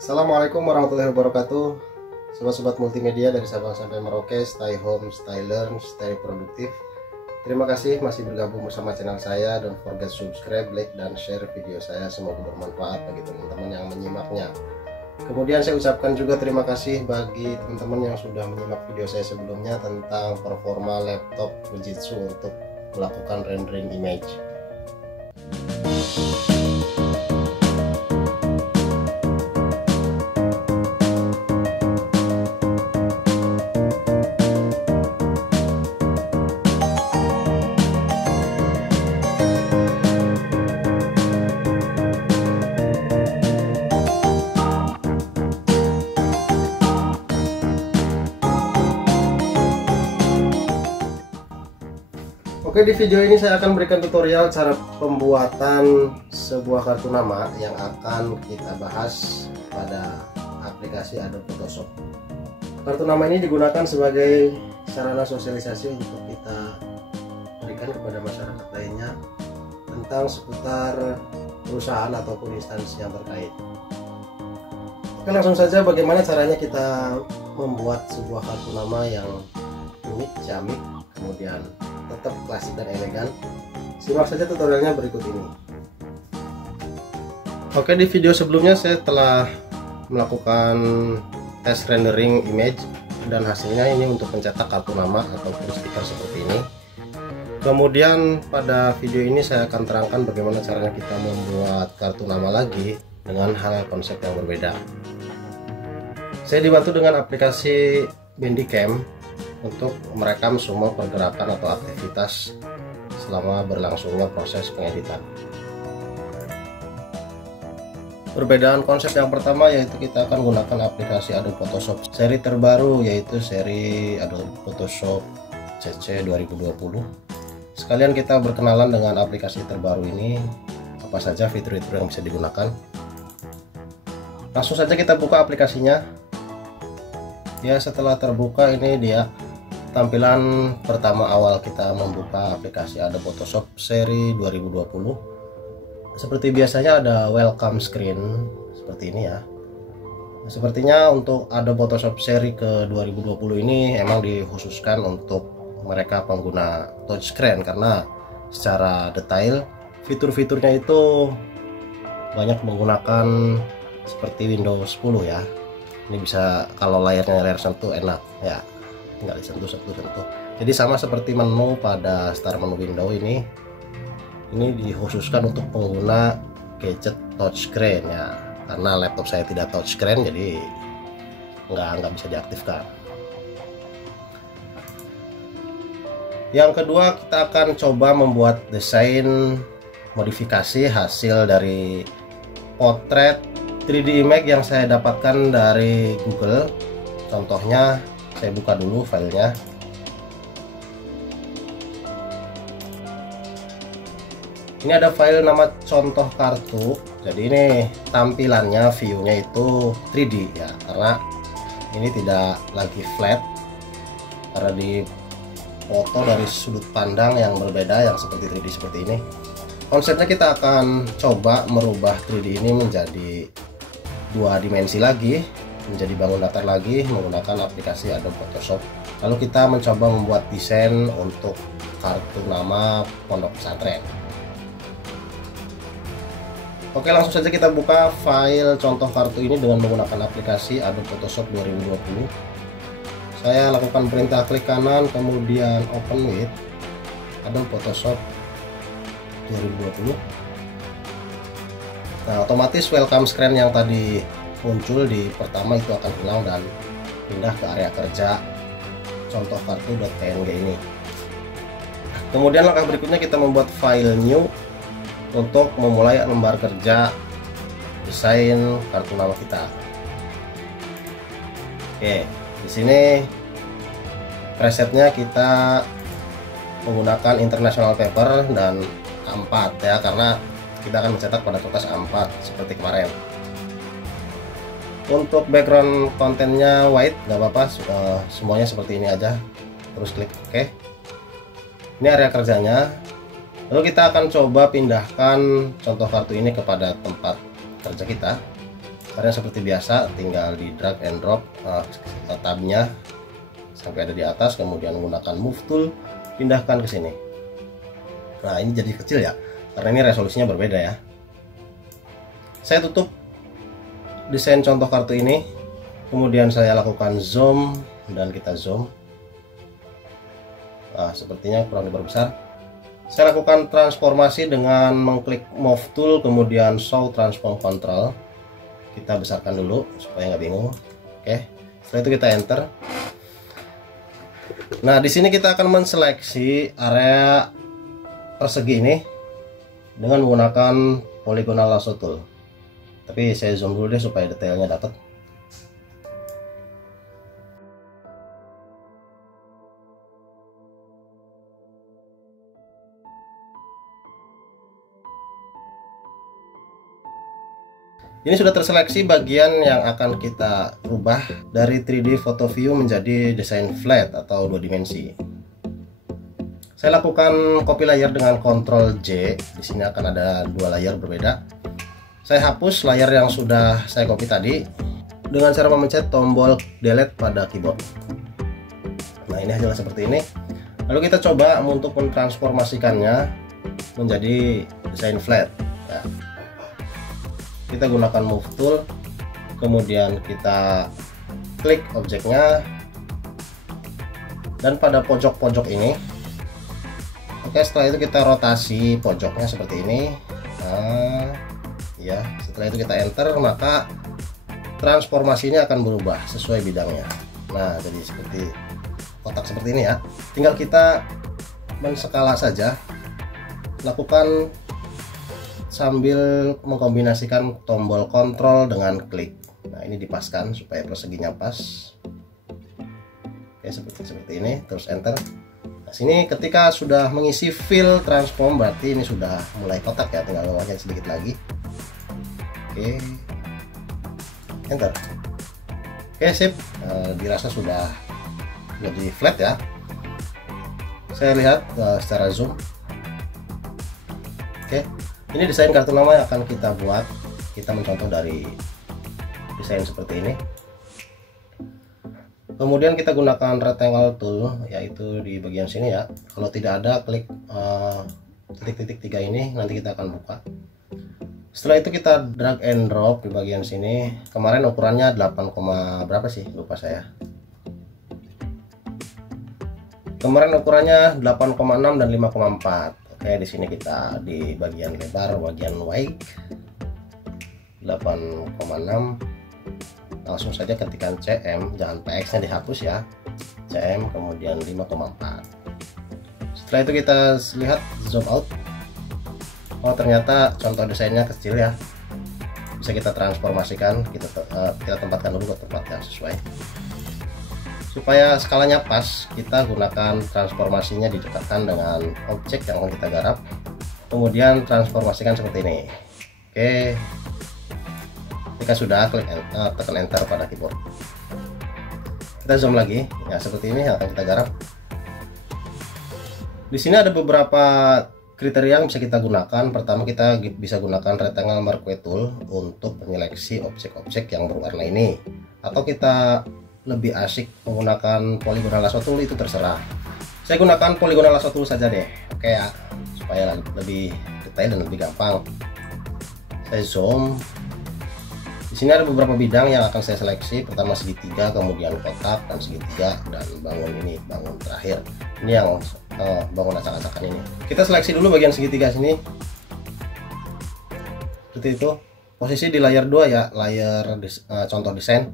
Assalamualaikum warahmatullahi wabarakatuh. Sobat-sobat multimedia dari Sabang sampai Merauke, stay home, stay learn, stay produktif. Terima kasih masih bergabung bersama channel saya. Don't forget subscribe, like, dan share video saya. Semoga bermanfaat bagi teman-teman yang menyimaknya. Kemudian saya ucapkan juga terima kasih bagi teman-teman yang sudah menyimak video saya sebelumnya tentang performa laptop Fujitsu untuk melakukan rendering image. Oke, di video ini saya akan berikan tutorial cara pembuatan sebuah kartu nama yang akan kita bahas pada aplikasi Adobe Photoshop. Kartu nama ini digunakan sebagai sarana sosialisasi untuk kita berikan kepada masyarakat lainnya tentang seputar perusahaan ataupun instansi yang terkait. Oke, langsung saja bagaimana caranya kita membuat sebuah kartu nama yang unik, ciamik, kemudian tetap klasik dan elegan. Simak saja tutorialnya berikut ini. Oke, di video sebelumnya saya telah melakukan tes rendering image dan hasilnya ini untuk mencetak kartu nama ataupun stiker seperti ini. Kemudian pada video ini saya akan terangkan bagaimana caranya kita membuat kartu nama lagi dengan hal konsep yang berbeda. Saya dibantu dengan aplikasi Bandicam untuk merekam semua pergerakan atau aktivitas selama berlangsungnya proses pengeditan. Perbedaan konsep yang pertama yaitu kita akan gunakan aplikasi Adobe Photoshop seri terbaru, yaitu seri Adobe Photoshop CC 2020. Sekalian kita berkenalan dengan aplikasi terbaru ini, apa saja fitur-fitur yang bisa digunakan. Langsung saja kita buka aplikasinya. Ya, setelah terbuka ini dia tampilan pertama awal kita membuka aplikasi Adobe Photoshop seri 2020. Seperti biasanya ada welcome screen seperti ini ya. Sepertinya untuk Adobe Photoshop seri ke 2020 ini emang dikhususkan untuk mereka pengguna touchscreen, karena secara detail fitur-fiturnya itu banyak menggunakan seperti Windows 10 ya. Ini bisa kalau layarnya layar sentuh enak ya, tinggal disentuh. Jadi sama seperti menu pada start menu window ini dikhususkan untuk pengguna gadget touchscreen ya, karena laptop saya tidak touchscreen jadi nggak bisa diaktifkan. Yang kedua, kita akan coba membuat desain modifikasi hasil dari potret 3D image yang saya dapatkan dari Google. Contohnya saya buka dulu filenya. Ini ada file nama contoh kartu. Jadi ini tampilannya, view-nya itu 3D ya, karena ini tidak lagi flat, karena di foto dari sudut pandang yang berbeda yang seperti 3D seperti ini. Konsepnya kita akan coba merubah 3D ini menjadi dua dimensi lagi, menjadi bangun datar lagi menggunakan aplikasi Adobe Photoshop. Lalu kita mencoba membuat desain untuk kartu nama pondok pesantren. Oke, langsung saja kita buka file contoh kartu ini dengan menggunakan aplikasi Adobe Photoshop 2020. Saya lakukan perintah klik kanan kemudian open with Adobe Photoshop 2020. Nah, otomatis welcome screen yang tadi muncul di pertama itu akan hilang dan pindah ke area kerja contoh kartu.png ini. Kemudian langkah berikutnya kita membuat file new untuk memulai lembar kerja desain kartu nama kita. Oke, di sini presetnya kita menggunakan international paper dan A4 ya, karena kita akan mencetak pada kertas A4 seperti kemarin. Untuk background kontennya white nggak apa-apa, semuanya seperti ini aja. Terus klik OK. Ini area kerjanya. Lalu kita akan coba pindahkan contoh kartu ini kepada tempat kerja kita. Caranya seperti biasa, tinggal di drag and drop tabnya sampai ada di atas, kemudian menggunakan move tool pindahkan ke sini. Nah, ini jadi kecil ya, karena ini resolusinya berbeda ya. Saya tutup desain contoh kartu ini, kemudian saya lakukan zoom dan kita zoom. Nah, sepertinya kurang diperbesar. Saya lakukan transformasi dengan mengklik move tool kemudian show transform control. Kita besarkan dulu supaya nggak bingung. Oke, setelah itu kita enter. Nah, di sini kita akan menseleksi area persegi ini dengan menggunakan polygonal lasso tool. Tapi saya zoom dulu deh supaya detailnya dapat. Ini sudah terseleksi bagian yang akan kita rubah dari 3D photo view menjadi desain flat atau 2 dimensi. Saya lakukan copy layer dengan Ctrl J. Di sini akan ada 2 layer berbeda. Saya hapus layer yang sudah saya copy tadi dengan cara memencet tombol delete pada keyboard. Nah, ini hasilnya seperti ini. Lalu kita coba untuk mentransformasikannya menjadi desain flat. Ya. Kita gunakan move tool, kemudian kita klik objeknya, dan pada pojok-pojok ini, oke, setelah itu kita rotasi pojoknya seperti ini. Nah, ya, setelah itu kita enter, maka transformasinya akan berubah sesuai bidangnya. Nah, jadi seperti kotak seperti ini ya. Tinggal kita menskala saja, lakukan sambil mengkombinasikan tombol kontrol dengan klik. Nah, ini dipaskan supaya perseginya pas. Oke, seperti ini, terus enter. Nah, sini ketika sudah mengisi fill transform berarti ini sudah mulai kotak ya, tinggal ngomongin sedikit lagi. Oke, enter. Oke, sip. Dirasa sudah jadi flat ya. Saya lihat secara zoom. Oke, ini desain kartu nama yang akan kita buat. Kita mencontoh dari desain seperti ini. Kemudian kita gunakan rectangle tool, yaitu di bagian sini ya. Kalau tidak ada, klik titik-titik 3 ini, nanti kita akan buka. Setelah itu kita drag and drop di bagian sini. Kemarin ukurannya 8, berapa sih? Lupa saya. Kemarin ukurannya 8,6 dan 5,4. Oke, di sini kita di bagian lebar, bagian wide 8,6. Langsung saja ketikkan cm, jangan px nya dihapus ya. Cm kemudian 5,4. Setelah itu kita lihat zoom out. Oh, ternyata contoh desainnya kecil ya. Bisa kita transformasikan, kita tempatkan dulu ke tempat yang sesuai. Supaya skalanya pas, kita gunakan transformasinya didekatkan dengan objek yang akan kita garap, kemudian transformasikan seperti ini. Oke, ketika sudah, klik tekan enter pada keyboard. Kita zoom lagi ya, seperti ini yang akan kita garap. Di sini ada beberapa kriteria yang bisa kita gunakan. Pertama, kita bisa gunakan rectangle marquee tool untuk menyeleksi objek-objek yang berwarna ini, atau kita lebih asik menggunakan polygonal lasso tool, itu terserah. Saya gunakan polygonal lasso tool saja deh. Oke ya, supaya lebih detail dan lebih gampang. Saya zoom. Di sini ada beberapa bidang yang akan saya seleksi. Pertama segitiga, kemudian kotak, dan segitiga, dan bangun ini, bangun terakhir. Ini yang bangun acak-acakan ini. Kita seleksi dulu bagian segitiga sini. Seperti itu. Posisi di layer 2 ya, layer contoh desain.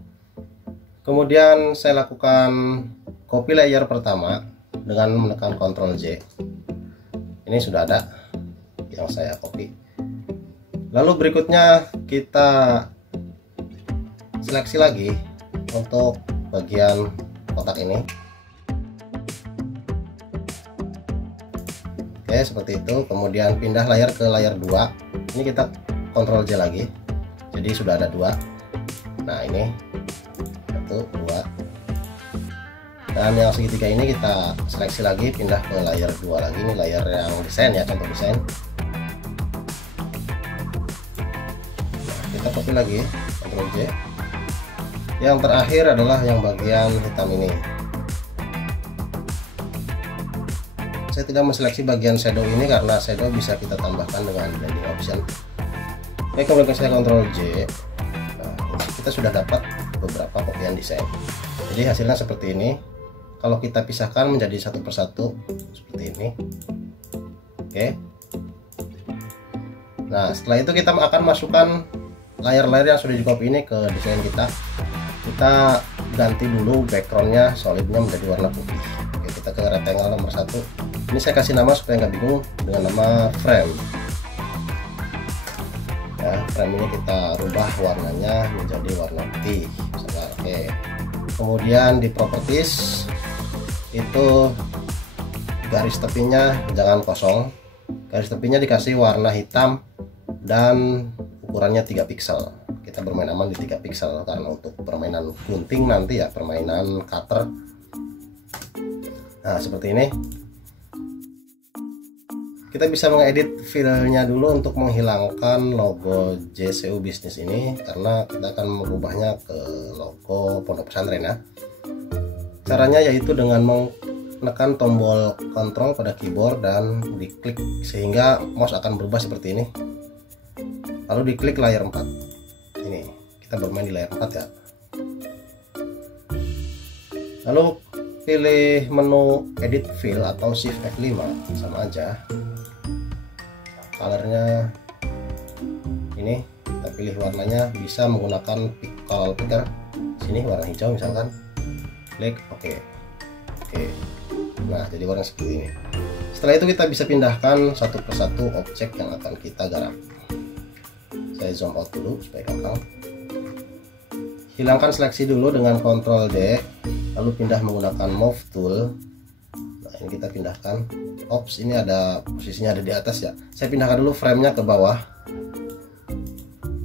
Kemudian saya lakukan copy layer pertama dengan menekan Ctrl J. Ini sudah ada yang saya copy. Lalu berikutnya kita seleksi lagi untuk bagian kotak ini. Oke, seperti itu. Kemudian pindah layar ke layar 2. Ini kita Ctrl J lagi. Jadi sudah ada 2. Nah, ini 1, 2. Dan yang segitiga ini kita seleksi lagi, pindah ke layar 2 lagi. Ini layar yang desain ya, contoh desain. Nah, kita copy lagi, Ctrl J. Yang terakhir adalah yang bagian hitam ini. Saya tidak menseleksi bagian shadow ini karena shadow bisa kita tambahkan dengan blending option. Oke, kemudian saya Ctrl J. Nah, kita sudah dapat beberapa kopian desain. Jadi hasilnya seperti ini. Kalau kita pisahkan menjadi satu persatu seperti ini. Oke. Nah, setelah itu kita akan masukkan layar-layar yang sudah di copy ini ke desain kita. Kita ganti dulu backgroundnya, solidnya menjadi warna putih. Oke, kita ke rectangle nomor 1. Ini saya kasih nama supaya nggak bingung dengan nama frame. Ya, frame ini kita rubah warnanya menjadi warna putih. Misalkan, oke. Kemudian di properties itu garis tepinya jangan kosong. Garis tepinya dikasih warna hitam dan ukurannya 3 pixel. Kita bermain aman di 3 pixel karena untuk permainan gunting nanti ya, permainan cutter. Nah, seperti ini. Kita bisa mengedit filenya dulu untuk menghilangkan logo JCU Business ini, karena kita akan merubahnya ke logo pondok pesantren ya. Caranya yaitu dengan menekan tombol kontrol pada keyboard dan diklik sehingga mouse akan berubah seperti ini. Lalu diklik layar 4. Ini kita bermain di layar 4 ya. Lalu pilih menu edit fill atau shift F5, sama aja. Colornya ini kita pilih warnanya, bisa menggunakan color picker. Sini warna hijau misalkan, klik oke. Nah, jadi warna seperti ini. Setelah itu kita bisa pindahkan satu persatu objek yang akan kita garap. Saya zoom out dulu supaya gampang. Hilangkan seleksi dulu dengan Ctrl D, lalu pindah menggunakan move tool. Nah, ini kita pindahkan. Ops, ini ada posisinya ada di atas ya. Saya pindahkan dulu framenya ke bawah.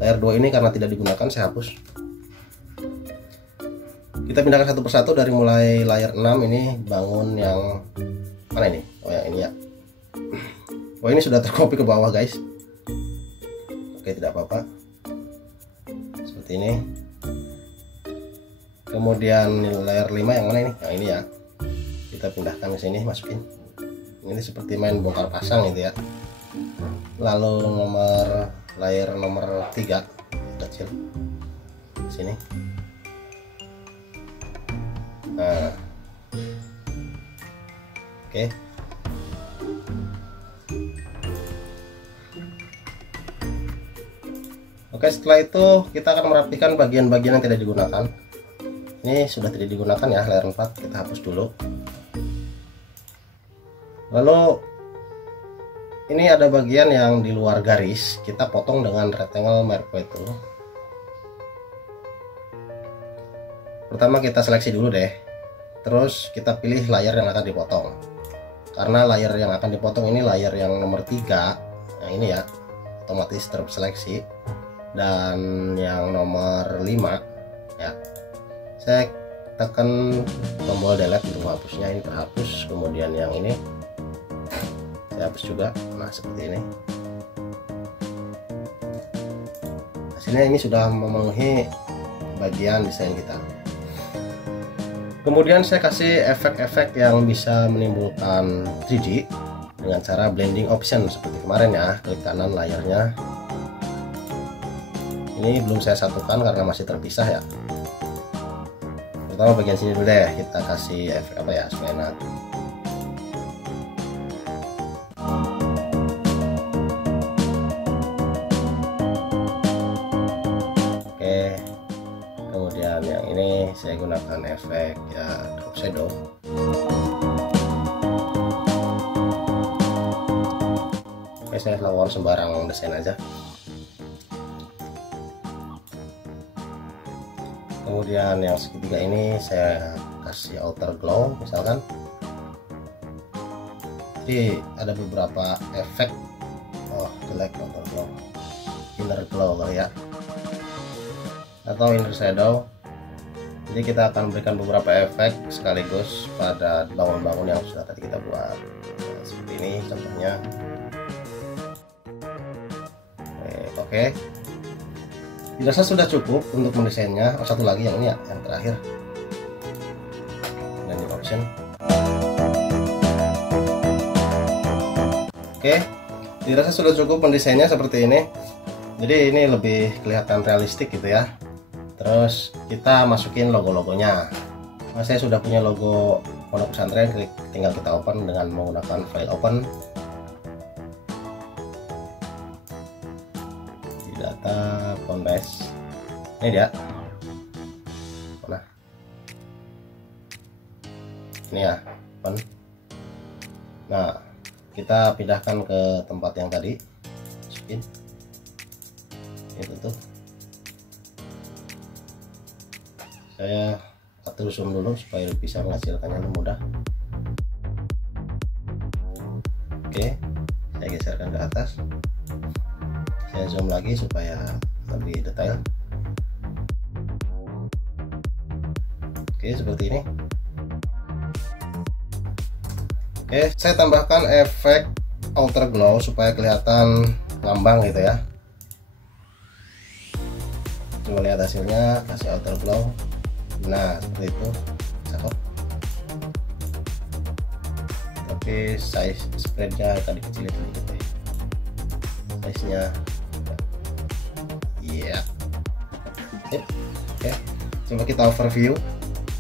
Layar 2 ini karena tidak digunakan, saya hapus. Kita pindahkan satu persatu dari mulai layar 6 ini, bangun yang mana ini? Oh, yang ini ya. Oh, ini sudah tercopy ke bawah guys. Oke, tidak apa-apa. Seperti ini. Kemudian layar 5 yang mana ini? Yang ini ya. Kita pindahkan ke sini, masukin. Ini seperti main bongkar pasang gitu ya. Lalu layar nomor 3 kecil sini. Nah, oke. Oke, setelah itu kita akan merapikan bagian-bagian yang tidak digunakan. Ini sudah tidak digunakan ya, layar 4 kita hapus dulu. Lalu ini ada bagian yang di luar garis, kita potong dengan rectangle marquee tool. Pertama kita seleksi dulu deh, terus kita pilih layar yang akan dipotong. Karena layar yang akan dipotong ini layar yang nomor 3, yang ini ya, otomatis terseleksi. Dan yang nomor 5 ya, saya tekan tombol delete untuk menghapusnya, ini terhapus. Kemudian yang ini saya hapus juga. Nah, seperti ini. Hasilnya ini sudah memenuhi bagian desain kita. Kemudian saya kasih efek-efek yang bisa menimbulkan 3D dengan cara blending option seperti kemarin ya. Klik kanan layarnya. Ini belum saya satukan karena masih terpisah ya. Pertama bagian sini dulu deh, kita kasih efek apa ya, supaya enak. Oke, kemudian yang ini saya gunakan efek ya drop shadow. Oke, saya lakukan sembarang desain aja. Kemudian yang segitiga ini saya kasih outer glow misalkan. Jadi ada beberapa efek. Oh, jelek outer glow, inner glow kali ya, atau inner shadow. Jadi kita akan berikan beberapa efek sekaligus pada bangun-bangun yang sudah tadi kita buat. Nah, seperti ini contohnya. Oke. Dirasa sudah cukup untuk mendesainnya. Oh, satu lagi yang ini ya, yang terakhir. Ini option. Oke, dirasa sudah cukup mendesainnya seperti ini. Jadi ini lebih kelihatan realistik gitu ya. Terus kita masukin logo-logonya. Nah, saya sudah punya logo Pondok Pesantren, tinggal kita open dengan menggunakan file open. Di data font base. Ini dia. Mana? Ini ya, open. Nah, kita pindahkan ke tempat yang tadi, masukin, ini tutup. Saya atur zoom dulu supaya bisa menghasilkannya lebih mudah. Oke, saya geserkan ke atas, saya zoom lagi supaya lebih detail. Oke, seperti ini. Oke, saya tambahkan efek outer glow supaya kelihatan ngambang gitu ya. Coba lihat hasilnya, kasih outer glow. Nah, seperti itu, cakep. Tapi size spreadnya tadi kecil itu gitu ya. Size-nya, iya. Oke, coba kita overview.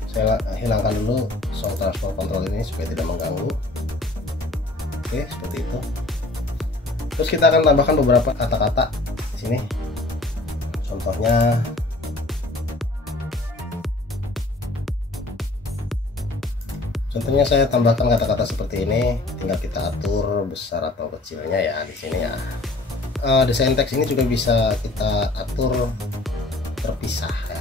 Saya hilangkan dulu show transform control ini supaya tidak mengganggu. Oke, seperti itu. Terus kita akan tambahkan beberapa kata-kata di sini. Contohnya saya tambahkan kata-kata seperti ini. Tinggal kita atur besar atau kecilnya ya di sini ya. Desain teks ini juga bisa kita atur terpisah ya.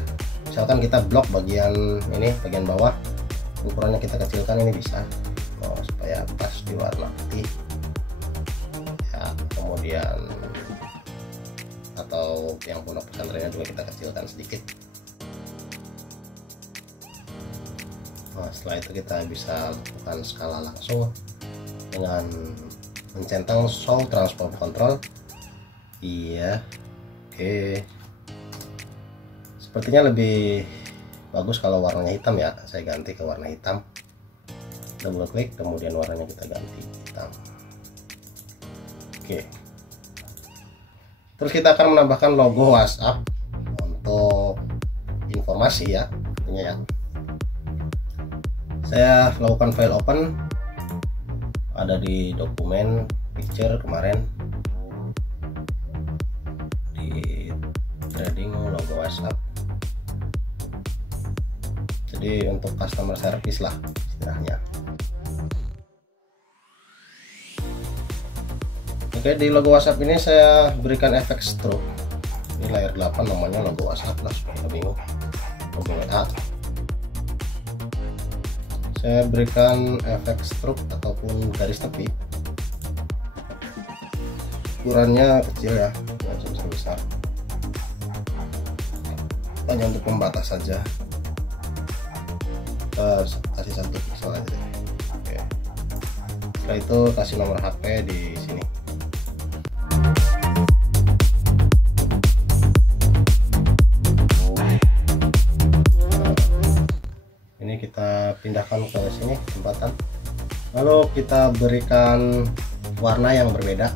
Misalkan kita blok bagian ini, bagian bawah, ukurannya kita kecilkan, ini bisa. Supaya pas di warna putih ya, kemudian atau yang Pondok Pesantrennya juga kita kecilkan sedikit. Nah, setelah itu kita bisa lakukan skala langsung dengan mencentang show transform control. Iya, oke, sepertinya lebih bagus kalau warnanya hitam ya. Saya ganti ke warna hitam, double klik, kemudian warnanya kita ganti hitam. Oke, terus kita akan menambahkan logo WhatsApp untuk informasi ya, tentunya ya. Saya lakukan file open, ada di dokumen picture kemarin, di trading logo WhatsApp. Jadi untuk customer service lah istilahnya. Oke, di logo WhatsApp ini saya berikan efek stroke. Ini layer 8 namanya logo WhatsApp lah supaya bingung. Logo WA. Saya berikan efek stroke ataupun garis tepi. Ukurannya kecil ya, jangan besar. Hanya untuk pembatas saja. Kita kasih 1 pixel aja. Oke. Setelah itu kasih nomor HP di sini. Kita pindahkan ke sini tempatan, lalu kita berikan warna yang berbeda,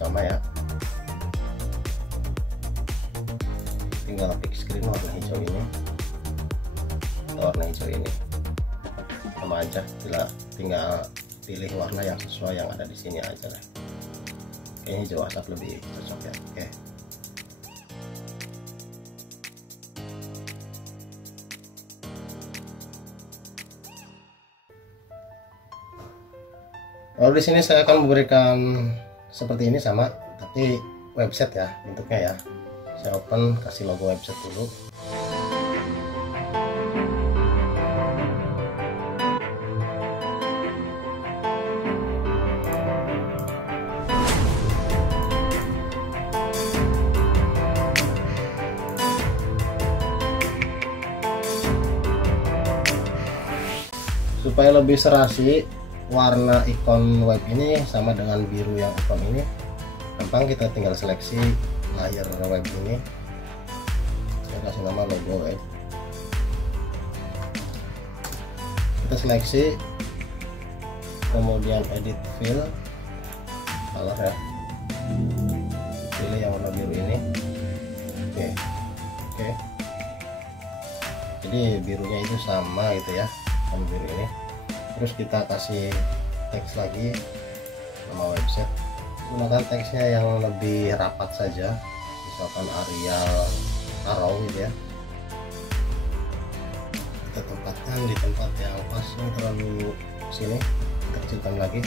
sama ya, tinggal klik screen warna hijau ini atau warna hijau ini, sama aja, tinggal pilih warna yang sesuai yang ada di sini aja lah. Kayaknya hijau WhatsApp lebih cocok ya. Oke. Lalu di sini saya akan memberikan seperti ini sama, tapi website ya bentuknya ya. Saya open, kasih logo website dulu. Supaya lebih serasi, warna ikon web ini sama dengan biru yang ikon ini, gampang, kita tinggal seleksi layar web ini. Saya kasih nama logo web. Kita seleksi, kemudian edit fill color ya, pilih yang warna biru ini. Oke, jadi birunya itu sama gitu ya, sama biru ini. Terus kita kasih teks lagi, nama website. Gunakan teksnya yang lebih rapat saja, misalkan Arial Arrow gitu ya. Kita tempatkan di tempat yang pas, yang terlalu sini kita kecilkan lagi.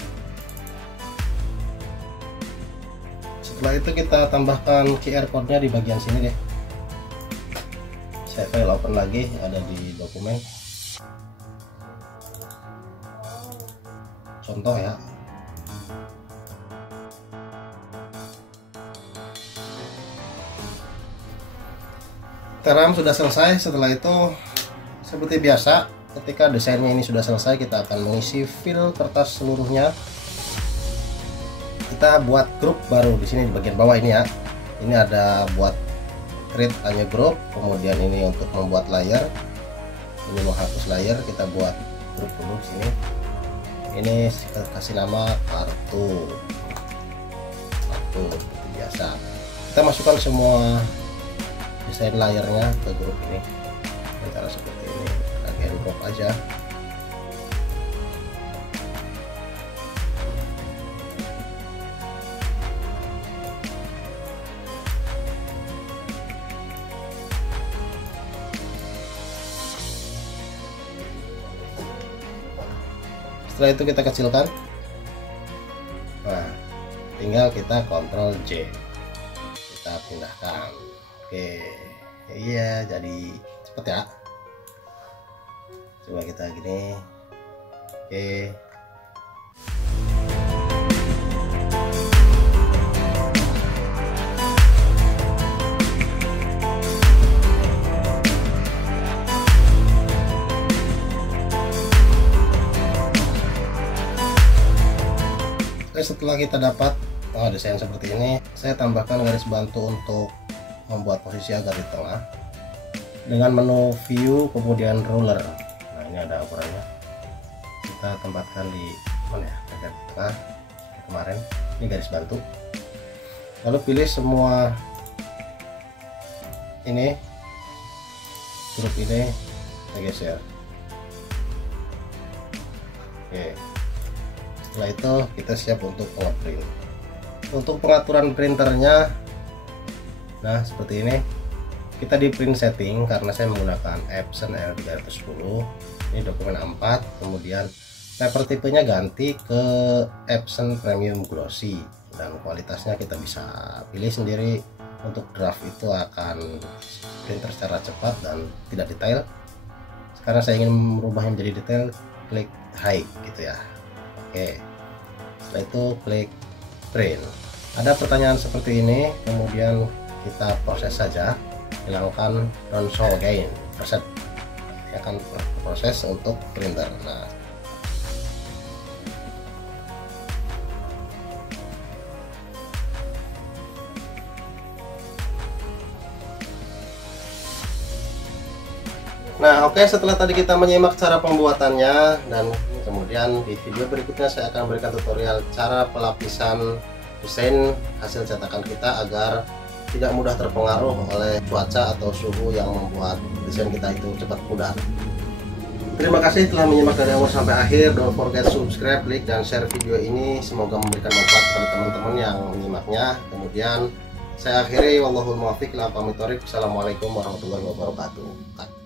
Setelah itu kita tambahkan QR code-nya di bagian sini deh. Saya file open lagi, ada di dokumen. Contoh ya. Teram sudah selesai. Setelah itu seperti biasa, ketika desainnya ini sudah selesai, kita akan mengisi fill kertas seluruhnya. Kita buat grup baru di sini di bagian bawah ini ya. Ini ada buat create hanya grup, kemudian ini untuk membuat layar, ini menghapus layar. Kita buat grup dulu di sini. Ini kasih nama kartu seperti biasa. Kita masukkan semua desain layarnya ke grup ini. Cara seperti ini, drag and drop aja. Setelah itu kita kecilkan. Nah, tinggal kita Ctrl J, kita pindahkan. Oke, iya, jadi cepet ya. Coba kita gini. Oke. Setelah kita dapat desain seperti ini, saya tambahkan garis bantu untuk membuat posisi agar di tengah dengan menu view, kemudian ruler. Nah, ini ada ukurannya, kita tempatkan di mana ya, di tengah kemarin. Ini garis bantu, lalu pilih semua ini, grup ini kita geser. Oke, setelah itu kita siap untuk ngeprint. Untuk pengaturan printernya, nah seperti ini. Kita di print setting karena saya menggunakan Epson L310. Ini dokumen A4, kemudian paper tipenya ganti ke Epson Premium Glossy, dan kualitasnya kita bisa pilih sendiri. Untuk draft itu akan printer secara cepat dan tidak detail. Sekarang saya ingin merubahnya menjadi detail, klik high gitu ya. Oke, setelah itu klik print. Ada pertanyaan seperti ini, kemudian kita proses saja, hilangkan don't show again, proses, ya kan, proses untuk printer. Nah, oke, setelah tadi kita menyimak cara pembuatannya, dan kemudian di video berikutnya saya akan berikan tutorial cara pelapisan desain hasil cetakan kita agar tidak mudah terpengaruh oleh cuaca atau suhu yang membuat desain kita itu cepat pudar. Terima kasih telah menyimak dari awal sampai akhir. Don't forget subscribe, like, dan share video ini. Semoga memberikan manfaat pada teman-teman yang menyimaknya. Kemudian saya akhiri, wallahul muwaffiq, la pamit. Assalamualaikum warahmatullahi wabarakatuh.